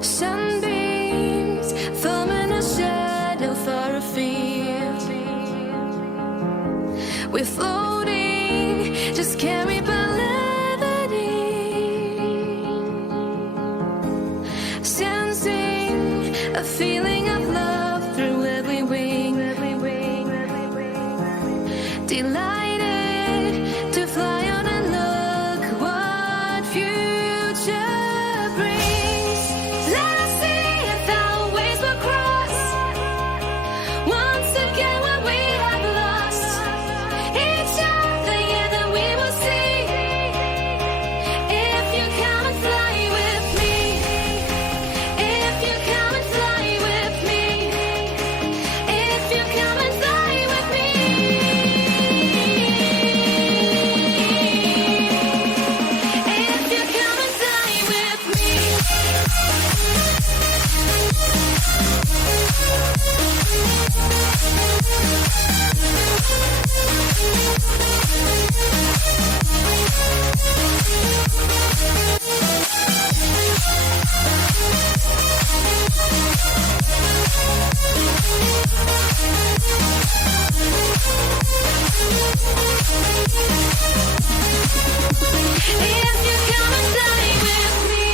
Sunbeams forming a shadow far afield. We're floating, just carried by levity, sensing a feeling of love through every wing. Delighted to fly on and look what future brings. Let us see if our ways will cross once again when we have lost each other. Yeah, then we will see if you come and fly with me. If you come and fly with me. If you come and fly with me. If you come and fly with me. If you come and fly with me.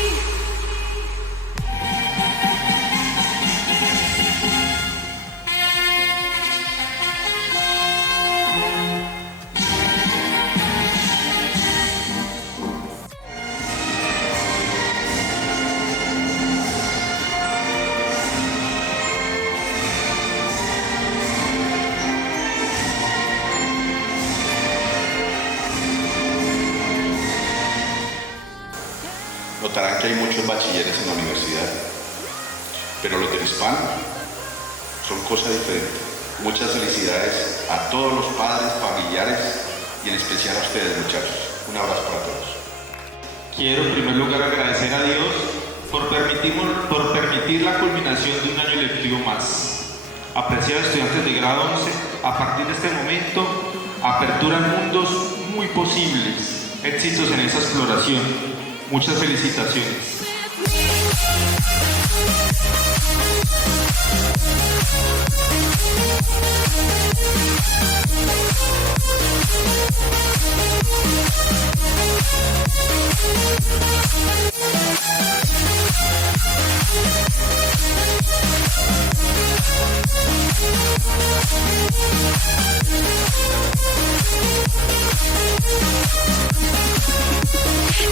Notarán que hay muchos bachilleres en la universidad, pero los del hispano son cosa diferente. Muchas felicidades a todos los padres, familiares y en especial a ustedes, muchachos. Un abrazo para todos. Quiero en primer lugar agradecer a Dios por permitir la culminación de un año lectivo más. Apreciados estudiantes de grado 11, a partir de este momento aperturan mundos muy posibles, éxitos en esa exploración. Muchas felicitaciones.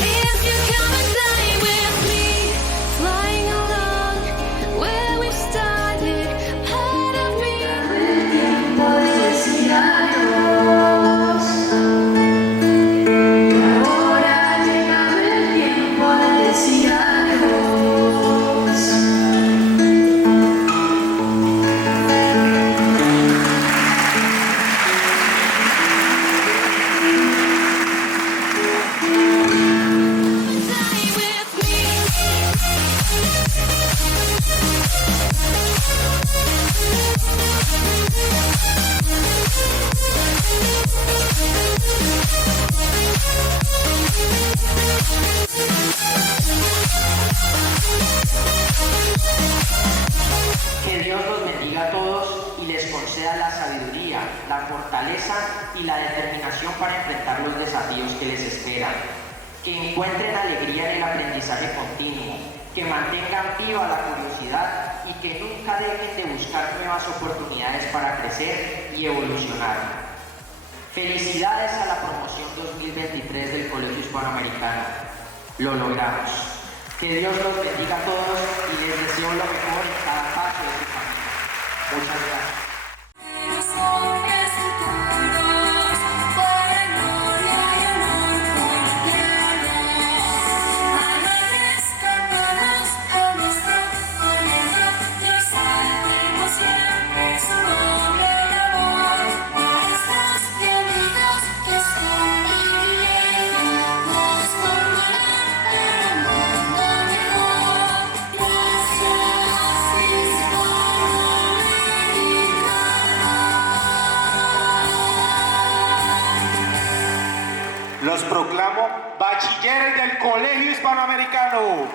If you come and fly with me, flying along where we started, part of me. El tiempo de decir adiós. Y ahora ha llegado el tiempo de decir adiós. Fly with me. Que Dios los bendiga a todos y les conceda la sabiduría, la fortaleza y la determinación para enfrentar los desafíos que les esperan. Que encuentren alegría en el aprendizaje continuo, que mantengan viva la curiosidad y que nunca dejen de buscar nuevas oportunidades para crecer y evolucionar. Felicidades a la promoción 2023 del Colegio Hispanoamericano. Lo logramos. Que Dios los bendiga a todos y les deseo lo mejor en cada paso de su camino. Muchas gracias. Los hombres futuros, para gloria y honor colombianos, agradezcanos a nuestro colegio y exaltemos siempre su noble labor. Maestros y amigos que están viviendo, nos formarán para un mundo mejor. Gracias, Los proclamo bachilleres del Colegio Hispanoamericano.